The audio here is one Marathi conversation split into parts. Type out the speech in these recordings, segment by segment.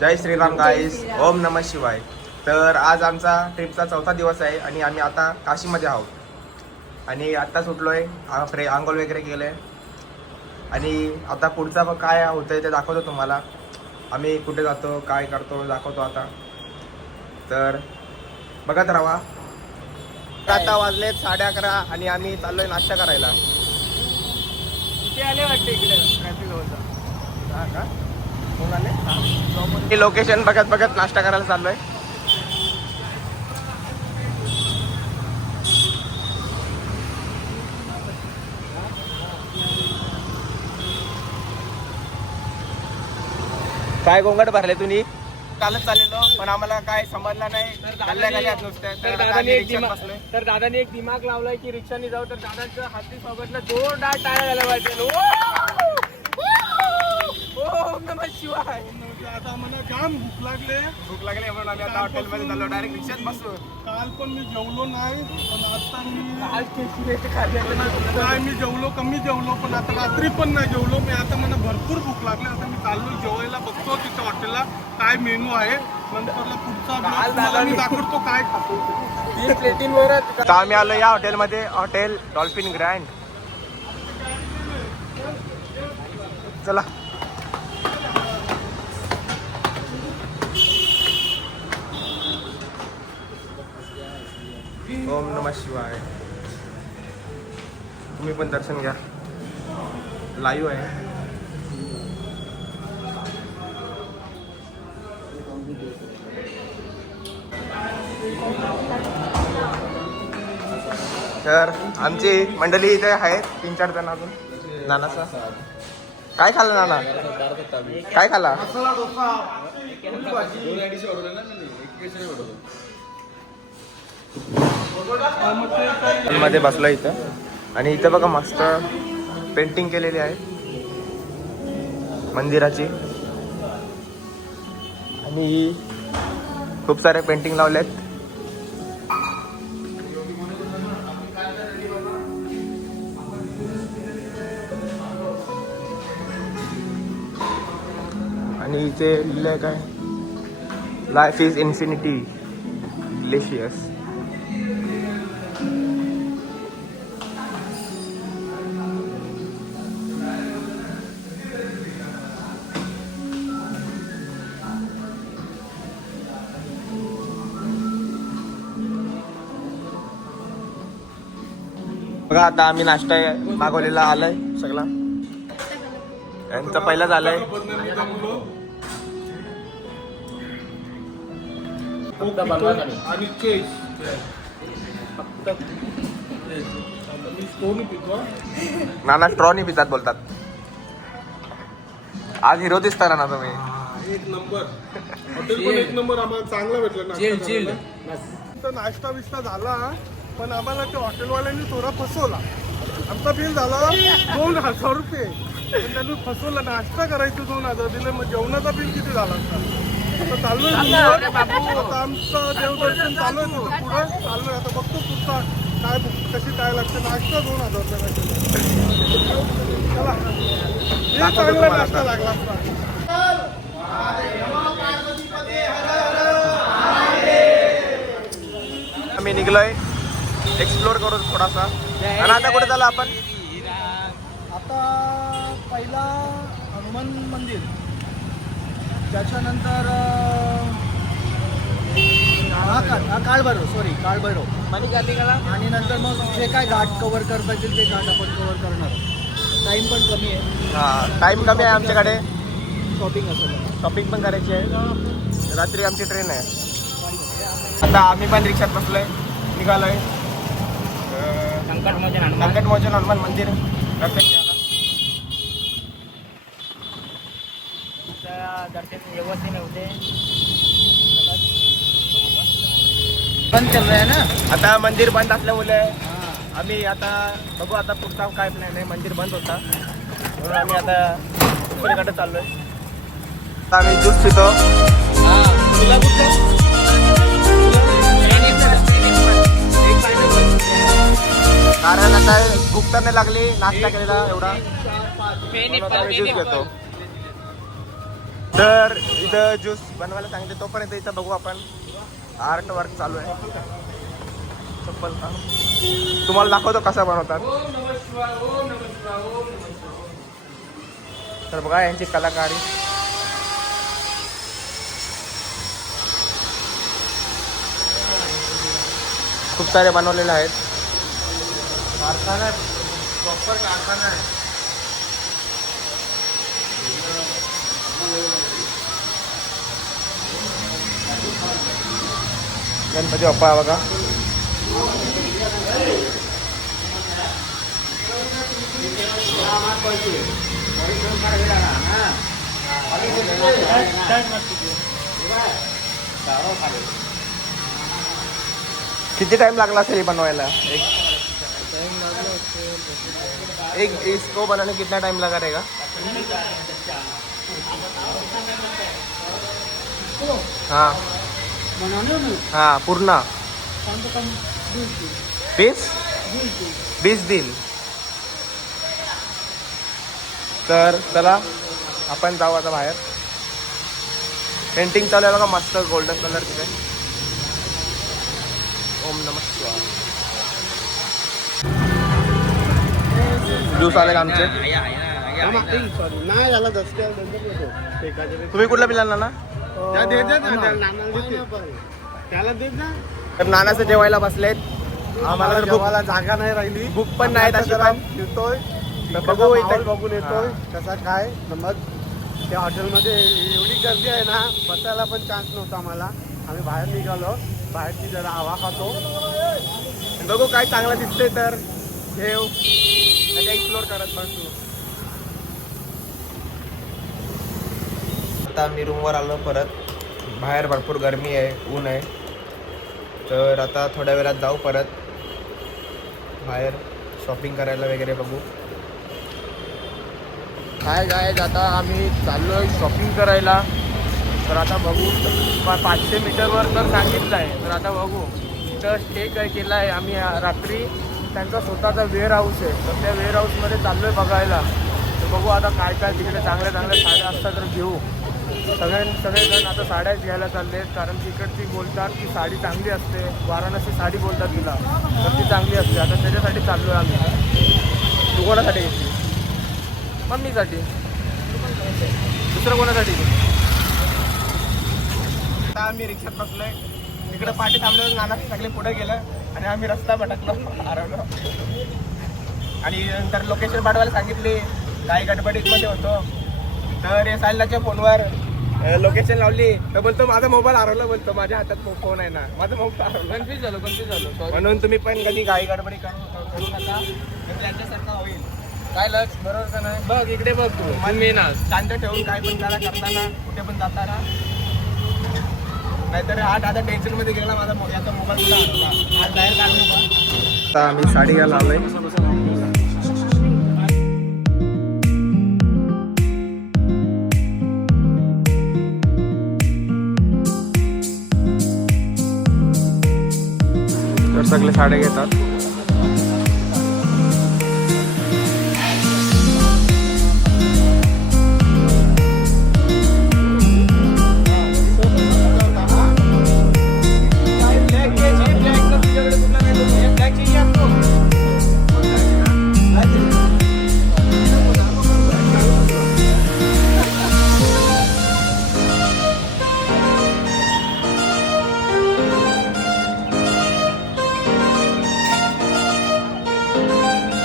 जय श्रीराम गाईस, ओम नमः शिवाय. तर आज आमचा ट्रिपचा 4था दिवस आहे आणि आम्ही आता काशीमध्ये आहोत आणि आत्ताच उठलोय, आंघोळ वगैरे केलं आहे आणि आता पुढचा काय होतं ते दाखवतो तुम्हाला. आम्ही कुठे जातो, काय करतो दाखवतो आता. तर बघत राहा. आता वाजलेत 11:30 आणि आम्ही चाललोय नाश्ता करायला. इथे आले वाटते इकडे ट्रॅफिक होता. हा का? कोण आले? लोकेशन बघत बघत नाश्ता करायला चाललोय. काय गोंगट भरले तुम्ही? कालच चाललेलो पण आम्हाला काय समजलं नाही. तर दादाने एक दिमाग लावलाय की रिक्षाने जाऊ. तर दादाचं हाती सोबतला जोरदार टाळ्या झाला पाहिजे. ओम नमः शिवाय. आता मला जाम भूक लागले म्हणून आम्ही आता हॉटेलमध्ये चाललो. डायरेक्ट रिक्षात बसू. काल पण मी जेवलो नाही पण आता मी जेवलो कमी जेवलो पण आता रात्री पण नाही जेवलो मी. आता मला भरपूर भूक लागली. आता मी चाललो जेवायला. बघतो तिच्या हॉटेलला काय मेनू आहे. नंतरला पुढचा मी दाखवतो काय खातो. 3 प्लेटींवर. आता आम्ही आलो या हॉटेलमध्ये, हॉटेल डॉल्फिन ग्रँड. चला. ओम नमः शिवाय. तुम्ही पण दर्शन घ्या. लाईव्ह आहे. तर आमची मंडळी इथे आहेत 3-4 जण अजून. नानाचा काय खाल्लं नाना? काय खाल्ला? मध्ये बसला इथं आणि इथं बघा मस्त पेंटिंग केलेली आहे मंदिराची आणि खूप सारे पेंटिंग लावलेत. आणि इथे लिहिलंय काय, लाईफ इज इन्फिनिटी डिलिशियस. बघा आता आम्ही नाश्ता मागवलेला आलाय सगळा. यांचा पहिलाच आलाय. आणि चेस नाना स्ट्रॉनी पितात बोलतात. आज हिरो दिसता ना तुम्ही. एक नंबर हॉटेल पण एक नंबर. आम्हाला चांगला भेटलं. नाश्ता बिस्टा झाला पण आम्हाला त्या हॉटेलवाल्यांनी थोडा फसवला. आमचा बिल झाला 2,000 रुपये पण त्यांनी फसवलं. नाश्ता करायचे 2,000 दिले. मग जेवणाचा बिल किती झाला असता? आता चाललोय आता आमचं देवदर्शन चालू आहे. तिथं पुढे चाललोय. आता बघतो पुढचा काय कशी काय लागते. नाश्ता 2,000 रुपये. चला हे चांगला नाश्ता लागला असता. आम्ही निघलोय एक्सप्लोर करू थोडासा. आणि आता कुठे झालं आपण? आता पहिला हनुमान मंदिर, त्याच्यानंतर काळभैरव आणि नंतर मग जे काय घाट कव्हर करता येतील ते घाट आपण कव्हर करणार. टाईम पण कमी आहे. हां, टाईम कमी आहे आमच्याकडे. शॉपिंग असेल, शॉपिंग पण करायची आहे. रात्री आमची ट्रेन आहे. आता आम्ही पण रिक्षात बसलोय, निघालोय संकटमोचन हनुमान मंदिर दर्शन घ्यायला. दर्शन व्यवस्थित नव्हते. बंद चल रहा है ना. आता मंदिर बंद असल्यामुळे आम्ही आता बघू आता पुढचा काय प्लॅन आहे. मंदिर बंद होता म्हणून आम्ही आता दुसरीकडे चाललोय. आता आम्ही ज्यूस पितो. कारण आता भूक तर नाही लागली, नाश्ता केलेला एवढा ज्यूस घेतो. तर इथं ज्यूस बनवायला सांगितले, तोपर्यंत इथं बघू आपण आर्ट वर्क चालू आहे. चप्पल का तुम्हाला दाखवतो कसा बनवतात. ओम नमः शिवाय, ओम नमः शिवाय, ओम नमः शिवाय. तर बघा यांची कलाकारी. खूप सारे बनवलेले आहेत. कारखाना आहे, प्रॉपर कारखाना आहे. गणपती बाप्पा बघा. किती टाइम लागला असेल हे बनवायला? एक इसको बनाने कितना टाइम लगा रहेगा? हाँ हाँ पूर्ण 20 दिन. तर चला आपण जाऊ आता बाहेर. पेंटिंग चालू आहे बघा मस्त गोल्डन कलर तिथे. ओम नमः शिवाय. ज्यूस आले का आमचे? नाही याला दसऱ्या तुम्ही कुठला पिला ना? त्याला देत ना. तर नानाचं जेवायला बसलेत. आम्हाला तर जेवायला जागा नाही राहिली. भूक पण नाही तशी जरा पण. येतोय तर बघू बघू इथे इथे. बघून येतोय कसा काय. मग त्या हॉटेलमध्ये एवढी गर्दी आहे ना, बसायला पण चान्स नव्हता आम्हाला. आम्ही बाहेर निघालो, बाहेरची जरा हवा खातो. बघू काय चांगलं दिसतंय तर घेऊ, एक्सप्लोर करत बसू. आता मी रूमवर आलो परत. बाहेर भरपूर गरमी आहे, ऊन आहे. तर आता थोड्या वेळात जाऊ परत बाहेर शॉपिंग करायला वगैरे. बघू काय आता आम्ही चाललो आहे शॉपिंग करायला. तर आता बघू 500 मीटरवर तर सांगितलं आहे. तर आता बघू इथं स्टे काय केला आहे आम्ही रात्री. त्यांचा स्वतःचा वेअर हाऊस आहे, तर त्या वेअर हाऊसमध्ये चाललो आहे बघायला. तर बघू आता काय काय तिकडे चांगल्या साड्या असतात तर घेऊ. सगळेजण आता साड्याच घ्यायला चालले आहेत, कारण तिकडची बोलतात की साडी चांगली असते. वाराणसी साडी बोलतात तिला, तर ती चांगली असते. आता त्याच्यासाठी चाललो आहे आम्ही. तू कोणासाठी घेतली? मम्मीसाठी. दुसरं कोणासाठी? आता आम्ही रिक्षात बसलोय. तिकडे पाठी थांबल्यावर नाना सगळे पुढे गेलं आणि आम्ही रस्ता भटकलो, हरवलो. आणि नंतर लोकेशन पाठवायला सांगितली. काही गडबडीमध्ये होतो, तर हे सायलाच्या फोनवर लोकेशन लावली. तर बोलतो माझा मोबाईल हरवला. बोलतो माझ्या हातात फोन आहे ना, माझा मोबाईल हरवला. कन्फ्यूज झालो. म्हणून तुम्ही पण कधी काही गडबडी करू नका, तर त्यांच्यासारखं होईल. काय लक्ष बरोबर का नाही? बघ इकडे बघ तू. मन मी ना शांत ठेवून काय पण करा करताना, कुठे पण जाताना. नाहीतर हात आता टेन्शनमध्ये गेला माझा याचा मोबाईल कुठे हरवला. आज बाहेर काढून आता आम्ही साडी घ्यायला आलोय. तर सगळे साड्या घेतात.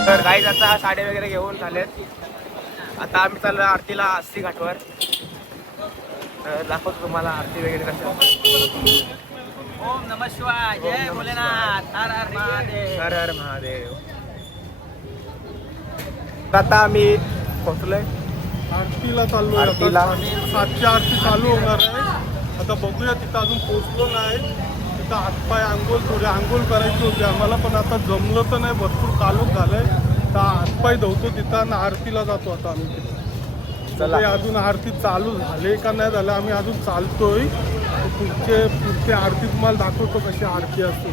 तर गाईज आता साडे वगैरे घेऊन झालेत. आता आम्ही चाललो आरतीला आस्ती घाटवर. तर दाखवतो तुम्हाला आरती वगैरे कसं. ओम नमः शिवाय, जय भोलेनाथ, हर हर महादेव. हर हर महादेव. आता आम्ही पोहोचलोय आरतीला चाललो आहे. आरतीला. आता 7ची आरती चालू होणार आहे. आता बघूया, तिथं अजून पोहोचलो नाही. तिथं हातपाय थोडे आंघोळ करायची होती आम्हाला, पण आता जमलं तर नाही, भरपूर कालोख झालंय. तर हातपाय धुवतो तिथं आणि आरतीला जातो आता आम्ही तिथं. चला. अजून आरती चालू झाले का नाही झालं, आम्ही अजून चालतोय. पुढचे आरती तुम्हाला दाखवतो कशी आरती असते.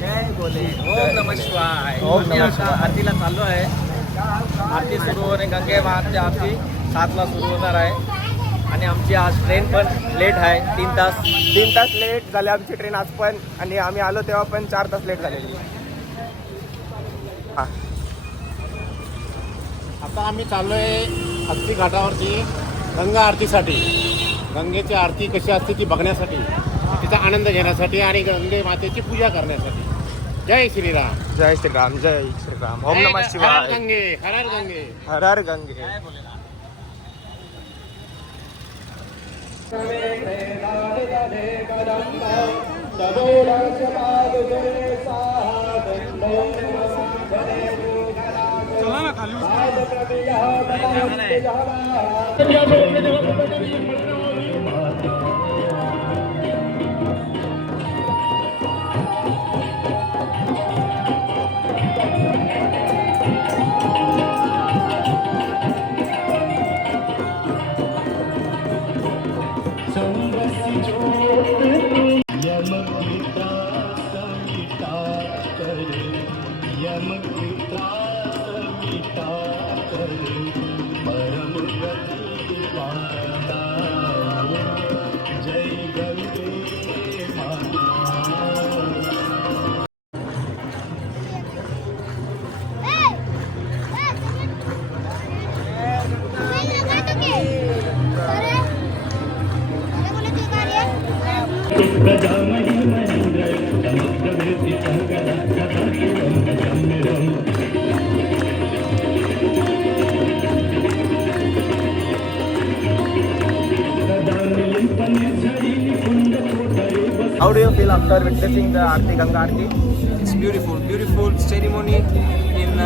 जय भोले. ओम नमः शिवाय. ओम आम्ही नमः आता शिवाय. आरतीला चाललो आहे. आरती सुरू होणे, गंगे महाराजची आरती 7ला सुरू होणार आहे. आणि आमची आज ट्रेन पण लेट आहे 3 तास. 3 तास लेट झाले आमची ट्रेन आज पण, आणि आम्ही आलो तेव्हा पण 4 तास लेट झालेली. हां आता आम्ही चाललोय हत्ती घाटावरती गंगा आरतीसाठी. गंगेची आरती कशी असते ती बघण्यासाठी, तिचा आनंद घेण्यासाठी आणि गंगे मातेची पूजा करण्यासाठी. जय श्रीराम. जय श्रीराम, जय श्रीराम. ओम नमः हर शिवाय. गंगे, हर हर गंगे. हर हर गंगे. चला ना खाली How do you feel after witnessing the Aarti, Ganga Aarti? It's beautiful ceremony in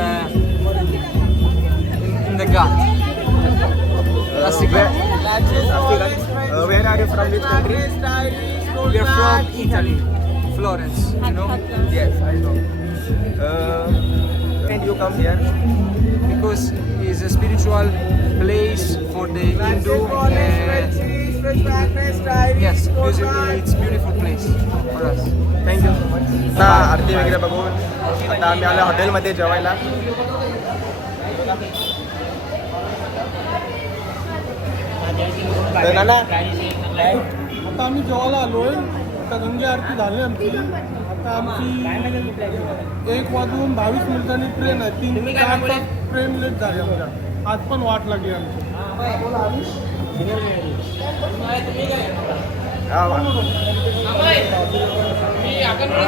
the Ghat. Where are you from? Which country? We are from Italy, Florence. You know, Yes, I know. And you come here? because it's a spiritual place for the Hindu. Yes, basically it's beautiful place for us. Thank you so much. आता आरती वगैरे बघून आता आम्ही आलो हॉटेलमध्ये जेवायला. तर नाना, आता आम्ही जेवायला आलोय. आता गंगे आरती झाली आमची. आता आमची 1:22 ट्रेन आहे. 3-4 तास ट्रेन लेट झाली आमच्या. आज पण वाट लागली आमची.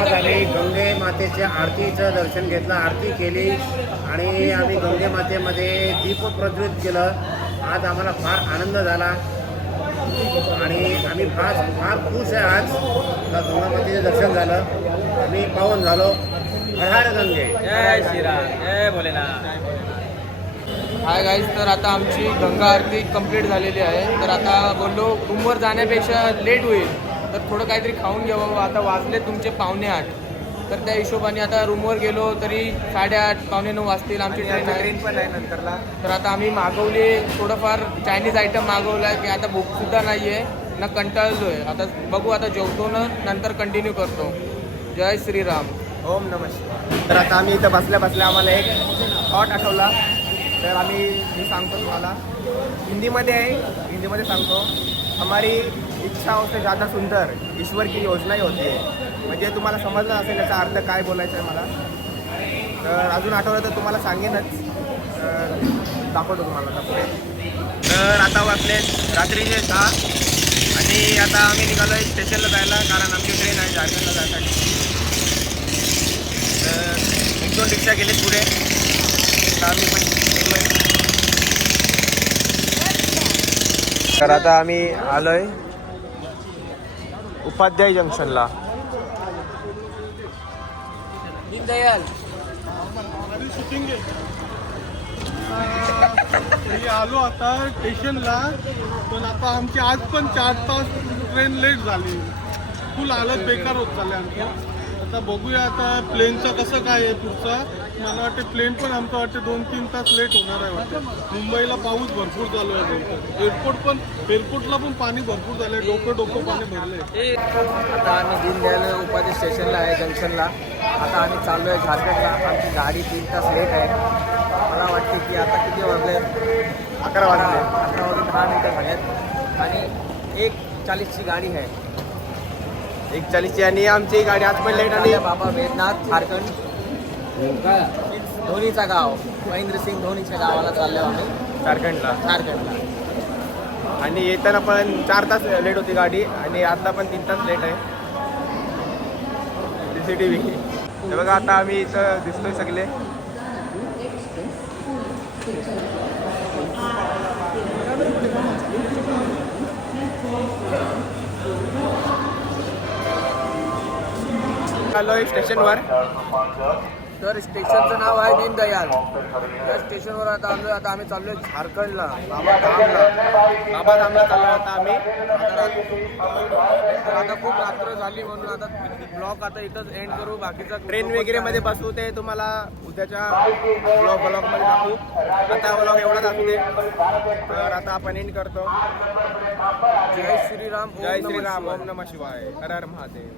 झाली गंगे मातेच्या आरतीचं दर्शन घेतलं, आरती केली आणि आम्ही गंगे मातेमध्ये दीप प्रज्वलित केलं. आज आम्हाला फार आनंद झाला आणि आम्ही फार खुश आहे. आज गंगा मातेचं दर्शन झालं, आम्ही पावन झालो. हर हर गंगे. जय श्रीराम, जय भोलेनाथ. हाय गाईज, तर आता आमची गंगा आरती कंप्लीट झालेली आहे. तर आता बोललो रूमवर जाण्यापेक्षा लेट होईल तर थोडं काहीतरी खाऊन घ्यावं. आता वाजले तुमचे 7:45. तर त्या हिशोबाने आता रूमवर गेलो तरी 8:30 9:45 वाजतील. आमची ट्रेन पण आहे नंतरला. तर आता आम्ही मागवले थोडंफार चायनीज आयटम मागवला की आता भूकसुद्धा नाही आहे ना, कंटाळलो आहे. आता बघू, आता जेवतो ना, नंतर कंटिन्यू करतो. जय श्रीराम. ओम नमः शिवाय. तर आता आम्ही इथं बसल्या आम्हाला एक थॉट आठवला. तर मी सांगतो तुम्हाला, हिंदीमध्ये सांगतो. हमारी इच्छाओं से ज़्यादा सुंदर ईश्वर की योजना ही होती है. म्हणजे तुम्हाला समजलं असेल याचा अर्थ काय बोलायचा आहे मला. तर अजून आठवलं तर तुम्हाला सांगेनच. दाखवतो तुम्हाला आता पुढे. तर आता वाजले रात्रीचे 6 आणि आता आम्ही निघालो आहे स्टेशनला जायला, कारण आमची ट्रेन आहे झारखंडला जायसाठी. तर 1-2 रिक्षा गेलेत पुढे. तर आम्ही पण निघलो आहे. तर आता आम्ही आलोय उपाध्याय जंक्शनला. दीनदयाल शूटिंग आहे. मी आलो आता स्टेशनला, पण आता आमची आज पण 4 तास ट्रेन लेट झाली. फुल हालत बेकार होत चालली आमची. आता बघूया आता प्लेनचं कसं काय आहे पुढचा. मला वाटतं प्लेन पण आमचं वाटतं 2-3 तास लेट होणार आहे वाटतं. मुंबईला पाऊस भरपूर चालू आहे. एअरपोर्टला पण पाणी भरपूर झालं आहे. डोकं पाणी भरलं आहे. आता आम्ही दीनदयाल उपाध्याय स्टेशनला आहे, जंक्शनला. आता आम्ही चाललो आहे झारखंडला. आमची गाडी 3 तास लेट आहे. मला वाटते की आता किती वाजले? 11 वाजले. 11 वाजून 10 मिनिटं झाल्यात. आणि 1:40ची गाडी आहे. 1:40ची आणि आमची गाडी आज पण लेट आली. बाबा वेदनाथ झारखंड धोनीचा गाव महेंद्रसिंग धोनीच्या गावाला चाललो आम्ही झारखंडला. आणि येताना पण 4 तास लेट होती गाडी आणि आता पण 3 तास लेट आहे. CCTV हे बघा आता आम्ही इथं दिसतोय सगळे. आलोय स्टेशनवर. तर स्टेशनचं नाव आहे दीनदयाल. त्या स्टेशनवर आता आलोय. आता आम्ही चाललोय झारखंडला बाबा धामला चाललो आता आम्ही. तर आता खूप रात्र झाली म्हणून आता ब्लॉग आता इथंच एंड करू. बाकीचा ट्रेन वगैरे मध्ये बसू ते तुम्हाला उद्याच्या ब्लॉग मध्ये दाखवू. आता ब्लॉग एवढा दाखवू दे. तर आता आपण एंड करतो. जय श्रीराम. जय श्रीराम. ओम नमः शिवाय. हर हर महादेव.